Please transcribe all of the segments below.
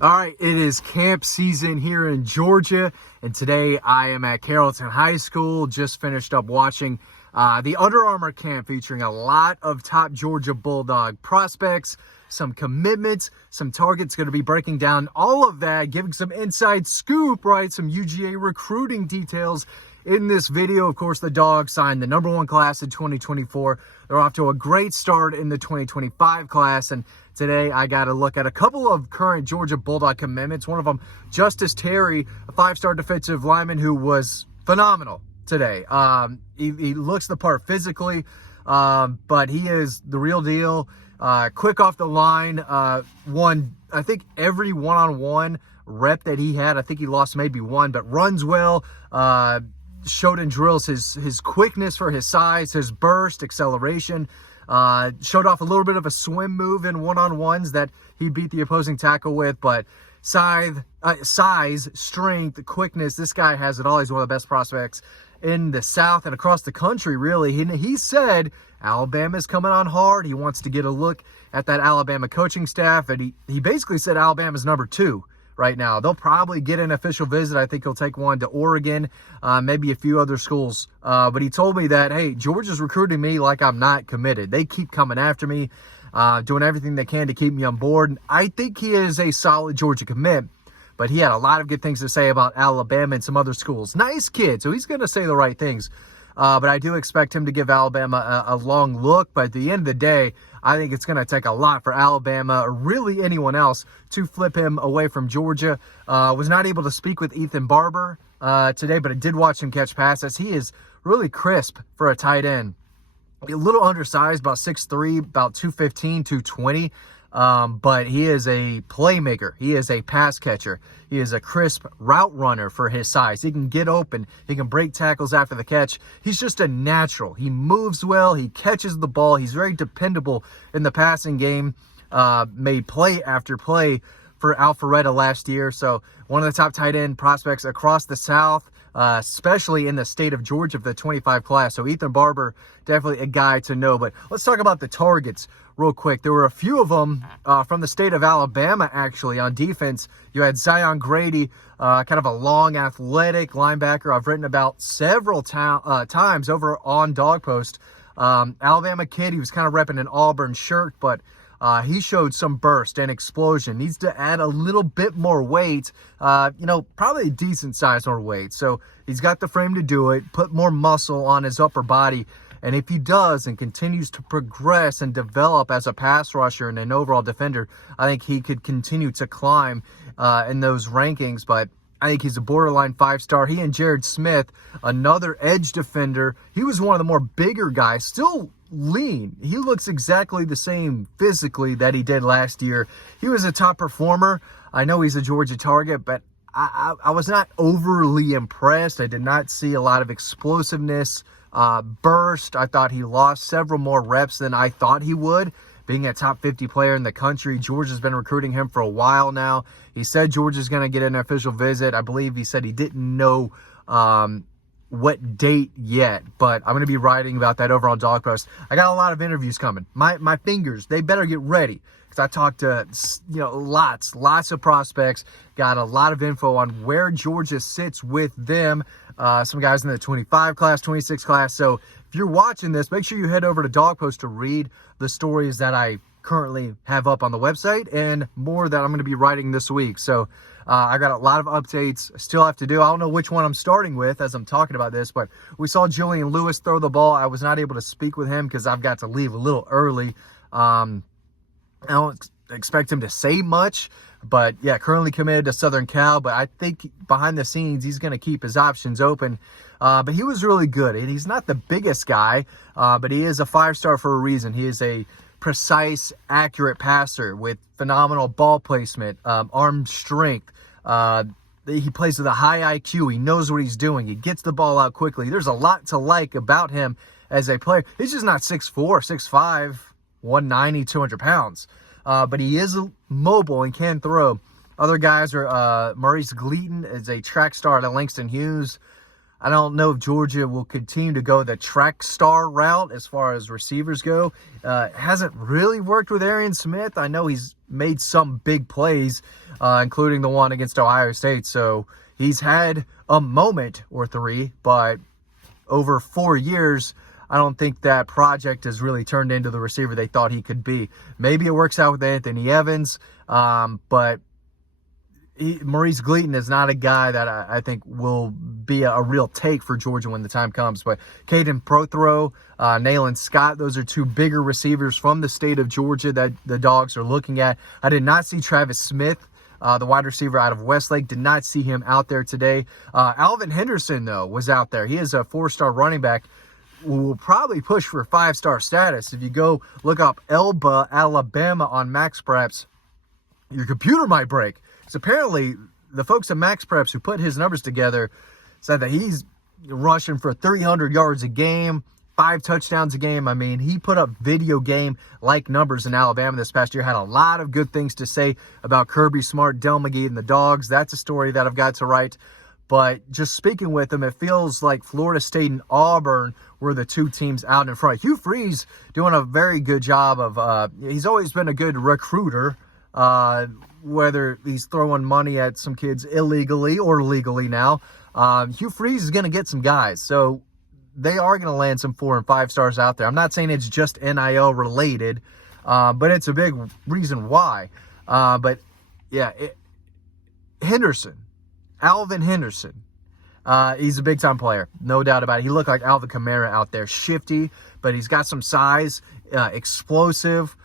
All right, it is camp season here in Georgia, and today I am at Carrollton High School. Just finished up watching the Under Armour camp featuring a lot of top Georgia Bulldog prospects, some commitments, some targets. Going to be breaking down all of that, giving some inside scoop, right? Some UGA recruiting details in this video. Of course, the Dawg signed the #1 class in 2024. They're off to a great start in the 2025 class, and today I got to look at a couple of current Georgia Bulldog commitments. One of them, Justice Terry, a 5-star defensive lineman who was phenomenal today. He looks the part physically, but he is the real deal. Quick off the line, won, I think, every one-on-one rep that he had. I think he lost maybe one, but runs well. Showed in drills his quickness for his size, his burst, acceleration. Showed off a little bit of a swim move in one-on-ones that he beat the opposing tackle with, but size, strength, quickness, this guy has it all. He's one of the best prospects in the South and across the country, really. He said Alabama's coming on hard. He wants to get a look at that Alabama coaching staff, and he basically said Alabama's #2 right now. They'll probably get an official visit. I think he'll take one to Oregon, maybe a few other schools. But he told me that, hey, Georgia's recruiting me like I'm not committed. They keep coming after me, doing everything they can to keep me on board. And I think he is a solid Georgia commit, but he had a lot of good things to say about Alabama and some other schools. Nice kid, so he's going to say the right things. But I do expect him to give Alabama a long look. But at the end of the day, I think it's going to take a lot for Alabama or really anyone else to flip him away from Georgia. Was not able to speak with Ethan Barber today, but I did watch him catch passes. He is really crisp for a tight end. A little undersized, about 6'3", about 215, 220. But he is a playmaker. He is a pass catcher. He is a crisp route runner for his size. He can get open. He can break tackles after the catch. He's just a natural. He moves well. He catches the ball. He's very dependable in the passing game. Made play after play for Alpharetta last year. So one of the top tight end prospects across the South, especially in the state of Georgia for the 25 class. So Ethan Barber, definitely a guy to know. But let's talk about the targets real quick. There were a few of them from the state of Alabama, actually, on defense. You had Zion Grady, kind of a long, athletic linebacker I've written about several times over on Dawg Post. Alabama kid, he was kind of repping an Auburn shirt, but he showed some burst and explosion. Needs to add a little bit more weight, probably a decent size more weight. So he's got the frame to do it, put more muscle on his upper body. And if he does and continues to progress and develop as a pass rusher and an overall defender, I think he could continue to climb in those rankings. But I think he's a borderline 5-star. He and Jared Smith, another edge defender, he was one of the more bigger guys, still lean. He looks exactly the same physically that he did last year. He was a top performer. I know he's a Georgia target, but I was not overly impressed. I did not see a lot of explosiveness, burst. I thought he lost several more reps than I thought he would. Being a top 50 player in the country, Georgia's been recruiting him for a while now. He said Georgia's going to get an official visit. I believe he said he didn't know what date yet, but I'm going to be writing about that over on Dawg Post. I got a lot of interviews coming. My fingers, they better get ready, because I talked to lots of prospects, got a lot of info on where Georgia sits with them. Some guys in the 25 class, 26 class. So if you're watching this, make sure you head over to Dawg Post to read the stories that I currently have up on the website and more that I'm going to be writing this week. So I got a lot of updates I still have to do. I don't know which one I'm starting with as I'm talking about this, but we saw Julian Lewis throw the ball. I was not able to speak with him because I've got to leave a little early. I don't expect him to say much, but yeah, currently committed to Southern Cal. But I think behind the scenes, he's going to keep his options open. But he was really good. And he's not the biggest guy, but he is a 5-star for a reason. He is a precise, accurate passer with phenomenal ball placement, arm strength. He plays with a high IQ. He knows what he's doing. He gets the ball out quickly. There's a lot to like about him as a player. He's just not 6'4", 6'5", 190, 200 pounds. But he is mobile and can throw. Other guys are Maurice Gleaton is a track star at Langston Hughes. I don't know if Georgia will continue to go the track star route as far as receivers go. Hasn't really worked with Arian Smith. I know he's made some big plays, including the one against Ohio State. So he's had a moment or three, but over 4 years, I don't think that project has really turned into the receiver they thought he could be. Maybe it works out with Anthony Evans, but Maurice Gleaton is not a guy that I think will be a real take for Georgia when the time comes. But Caden Prothro, Nayland Scott, those are two bigger receivers from the state of Georgia that the Dogs are looking at. I did not see Travis Smith, the wide receiver out of Westlake. Did not see him out there today. Alvin Henderson, though, was out there. He is a 4-star running back who will probably push for 5-star status. If you go look up Elba, Alabama on Max Preps, your computer might break. So apparently, the folks at Max Preps who put his numbers together said that he's rushing for 300 yards a game, 5 touchdowns a game. I mean, he put up video game-like numbers in Alabama this past year. Had a lot of good things to say about Kirby Smart, Del McGee, and the Dogs. That's a story that I've got to write. But just speaking with him, it feels like Florida State and Auburn were the two teams out in front. Hugh Freeze doing a very good job of he's always been a good recruiter, whether he's throwing money at some kids illegally or legally now. Hugh Freeze is going to get some guys. So they are going to land some 4 and 5 stars out there. I'm not saying it's just NIL related, but it's a big reason why. But yeah, Alvin Henderson, he's a big-time player, no doubt about it. He looked like Alvin Kamara out there, shifty, but he's got some size, explosive,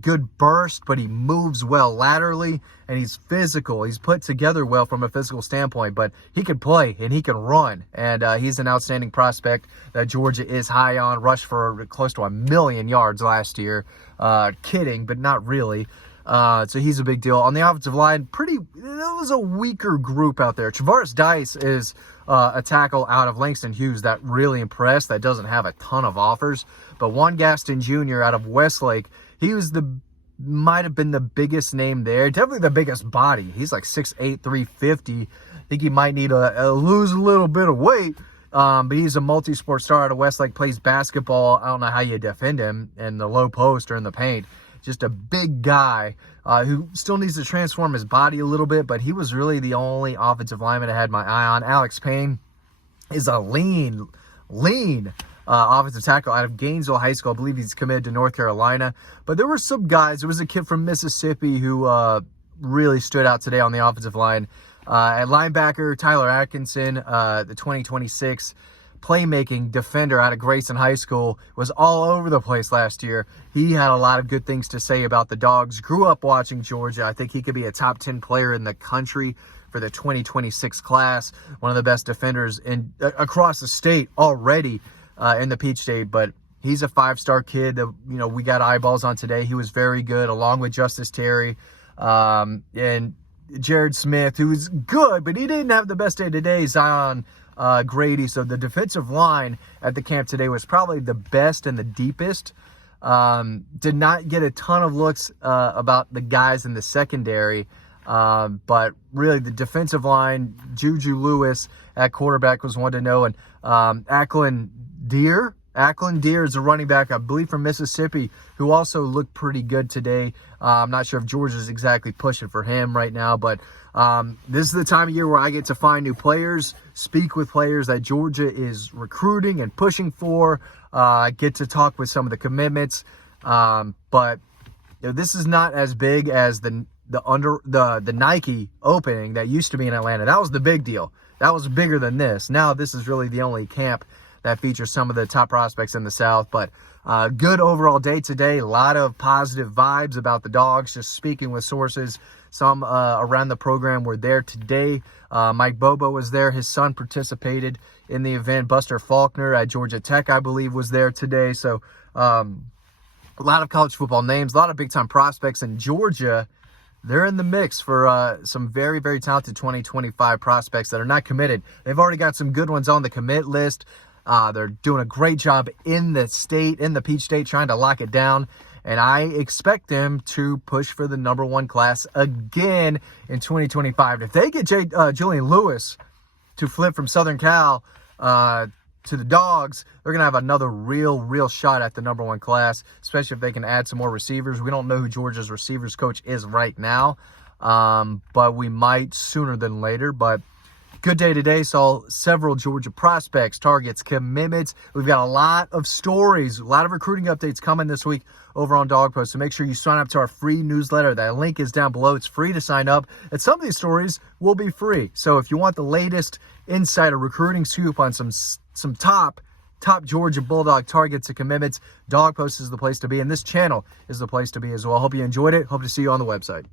good burst, but he moves well laterally, and he's physical. He's put together well from a physical standpoint, but he can play, and he can run, and he's an outstanding prospect that Georgia is high on. Rushed for close to 1 million yards last year. Kidding, but not really. So he's a big deal. On the offensive line, it was a weaker group out there. Travaris Dice is a tackle out of Langston Hughes that really impressed, that doesn't have a ton of offers. But Juan Gaston Jr. out of Westlake, he might have been the biggest name there. Definitely the biggest body. He's like 6'8", 350. I think he might need to lose a little bit of weight. But he's a multi-sport star out of Westlake, plays basketball. I don't know how you defend him in the low post or in the paint. Just a big guy who still needs to transform his body a little bit, but he was really the only offensive lineman I had my eye on. Alex Payne is a lean offensive tackle out of Gainesville High School. I believe he's committed to North Carolina. But there were some guys. There was a kid from Mississippi who really stood out today on the offensive line. At linebacker, Tyler Atkinson, the 2026 playmaking defender out of Grayson High School, was all over the place last year. He had a lot of good things to say about the Dogs. Grew up watching Georgia. I think he could be a top 10 player in the country for the 2026 class. One of the best defenders across the state already in the Peach State. But he's a 5-star kid that, we got eyeballs on today. He was very good, along with Justice Terry and Jared Smith, who was good, but he didn't have the best day today. Zion Grady. So the defensive line at the camp today was probably the best and the deepest. Did not get a ton of looks about the guys in the secondary, but really the defensive line, Juju Lewis at quarterback was one to know, and Ackland Deer is a running back, I believe, from Mississippi, who also looked pretty good today. I'm not sure if Georgia's exactly pushing for him right now, but this is the time of year where I get to find new players, speak with players that Georgia is recruiting and pushing for. I get to talk with some of the commitments, but this is not as big as the Nike opening that used to be in Atlanta. That was the big deal. That was bigger than this. Now this is really the only camp that features some of the top prospects in the South. But good overall day today. A lot of positive vibes about the Dogs. Just speaking with sources, some around the program were there today. Mike Bobo was there. His son participated in the event. Buster Faulkner at Georgia Tech, I believe, was there today. So a lot of college football names, a lot of big-time prospects in Georgia. They're in the mix for some very, very talented 2025 prospects that are not committed. They've already got some good ones on the commit list. They're doing a great job in the state, in the Peach State, trying to lock it down. And I expect them to push for the #1 class again in 2025. If they get Julian Lewis to flip from Southern Cal to the Dogs, they're going to have another real shot at the #1 class, especially if they can add some more receivers. We don't know who Georgia's receivers coach is right now, but we might sooner than later. But good day today. Saw several Georgia prospects, targets, commitments. We've got a lot of stories, a lot of recruiting updates coming this week over on Dawg Post. So make sure you sign up to our free newsletter. That link is down below. It's free to sign up. And some of these stories will be free. So if you want the latest insider recruiting scoop on some top Georgia Bulldog targets and commitments, Dawg Post is the place to be. And this channel is the place to be as well. Hope you enjoyed it. Hope to see you on the website.